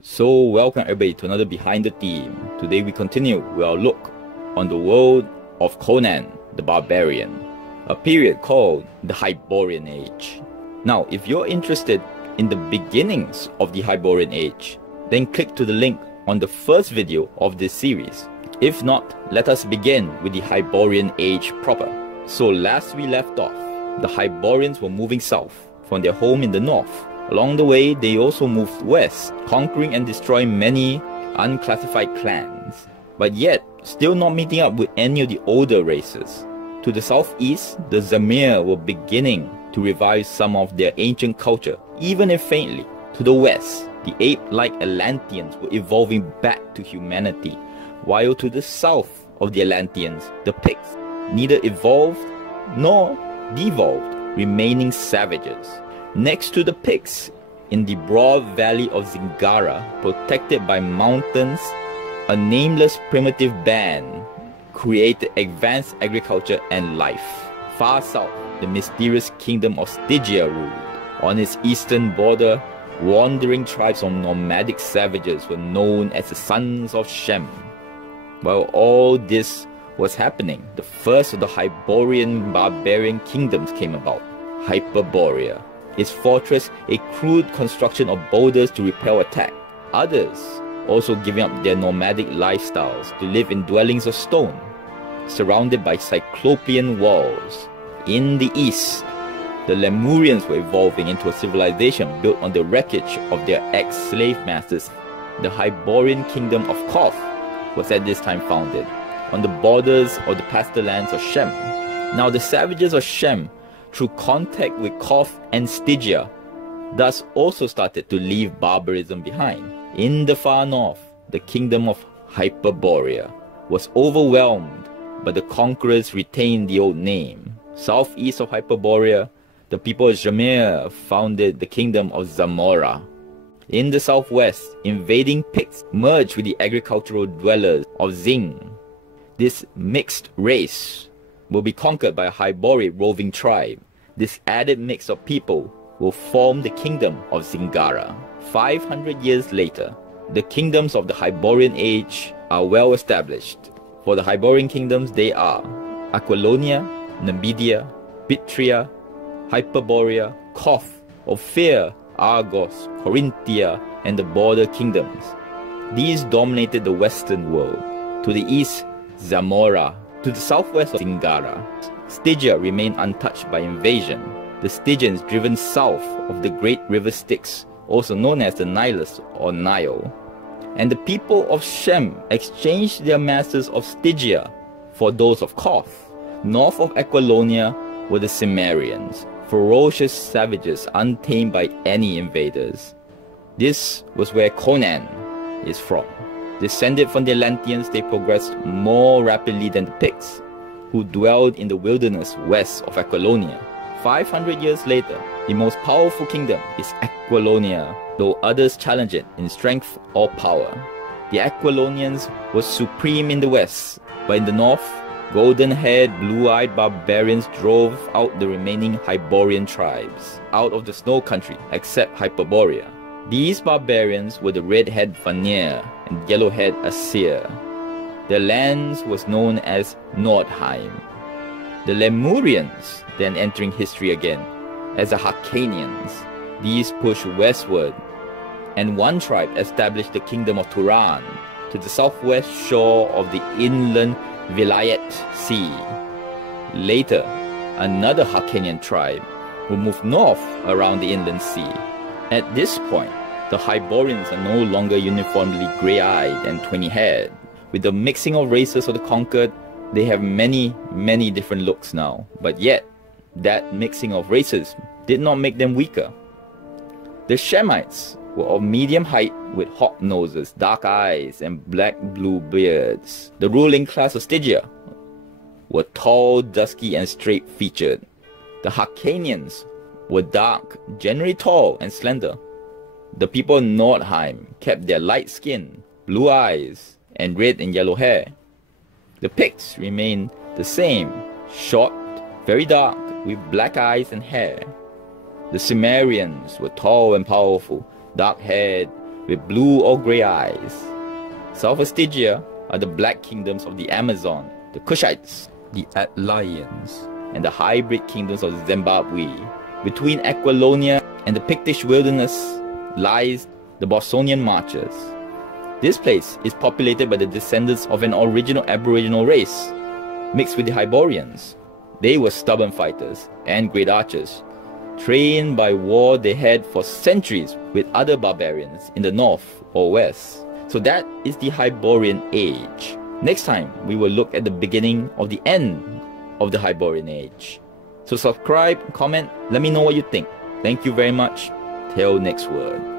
So welcome everybody to another Behind the Theme. Today we continue with our look on the world of Conan the Barbarian, a period called the Hyborian Age. Now, if you're interested in the beginnings of the Hyborian Age, then click to the link on the first video of this series. If not, let us begin with the Hyborian Age proper. So last we left off, the Hyborians were moving south from their home in the north. Along the way, they also moved west, conquering and destroying many unclassified clans, but yet still not meeting up with any of the older races. To the southeast, the Zamir were beginning to revive some of their ancient culture, even if faintly. To the west, the ape-like Atlanteans were evolving back to humanity, while to the south of the Atlanteans, the Picts, neither evolved nor devolved, remaining savages. Next to the Picts, in the broad valley of Zingara, protected by mountains, a nameless primitive band created advanced agriculture and life. Far south, the mysterious kingdom of Stygia ruled. On its eastern border, wandering tribes of nomadic savages were known as the Sons of Shem. While all this was happening, the first of the Hyborian barbarian kingdoms came about, Hyboria. Its fortress a crude construction of boulders to repel attack. Others also giving up their nomadic lifestyles to live in dwellings of stone, surrounded by cyclopean walls. In the east, the Lemurians were evolving into a civilization built on the wreckage of their ex-slave masters. The Hyborian kingdom of Koth was at this time founded, on the borders of the pasture lands of Shem. Now the savages of Shem, through contact with Koth and Stygia, thus also started to leave barbarism behind. In the far north, the kingdom of Hyboria was overwhelmed, but the conquerors retained the old name. Southeast of Hyboria, the people of Zamir founded the kingdom of Zamora. In the southwest, invading Picts merged with the agricultural dwellers of Zing. This mixed race will be conquered by a Hyborian roving tribe. This added mix of people will form the kingdom of Zingara. 500 years later, the kingdoms of the Hyborian Age are well established. For the Hyborian kingdoms, they are Aquilonia, Numidia, Bactria, Hyperborea, Koth, Ophir, Argos, Corinthia, and the border kingdoms. These dominated the western world. To the east, Zamora. To the southwest of Zingara, Stygia remained untouched by invasion. The Stygians driven south of the great river Styx, also known as the Nilus or Nile. And the people of Shem exchanged their masters of Stygia for those of Koth. North of Aquilonia were the Cimmerians, ferocious savages untamed by any invaders. This was where Conan is from. Descended from the Atlanteans, they progressed more rapidly than the Picts, who dwelled in the wilderness west of Aquilonia. 500 years later, the most powerful kingdom is Aquilonia, though others challenge it in strength or power. The Aquilonians were supreme in the west, but in the north, golden-haired, blue-eyed barbarians drove out the remaining Hyborian tribes out of the snow country except Hyboria. These barbarians were the red-haired Vanir and yellow-haired Asir. Their lands was known as Nordheim. The Lemurians, then entering history again, as the Hyrcanians. These pushed westward, and one tribe established the kingdom of Turan to the southwest shore of the inland Vilayet Sea. Later, another Hyrcanian tribe who moved north around the inland sea. At this point, the Hyborians are no longer uniformly grey-eyed and tawny-haired. With the mixing of races of the conquered, they have many different looks now. But yet, that mixing of races did not make them weaker. The Shemites were of medium height with hawk noses, dark eyes, and black-blue beards. The ruling class of Stygia were tall, dusky, and straight-featured. The Hyrcanians were dark, generally tall and slender. The people of Nordheim kept their light skin, blue eyes, and red and yellow hair. The Picts remained the same, short, very dark, with black eyes and hair. The Cimmerians were tall and powerful, dark-haired, with blue or grey eyes. South of Stygia are the Black Kingdoms of the Amazon, the Kushites, the Atlayans, and the hybrid kingdoms of Zimbabwe. Between Aquilonia and the Pictish wilderness lies the Bostonian Marches. This place is populated by the descendants of an original Aboriginal race, mixed with the Hyborians. They were stubborn fighters and great archers, trained by war they had for centuries with other barbarians in the north or west. So that is the Hyborian Age. Next time, we will look at the beginning of the end of the Hyborian Age. So subscribe, comment, let me know what you think. Thank you very much. Till next word.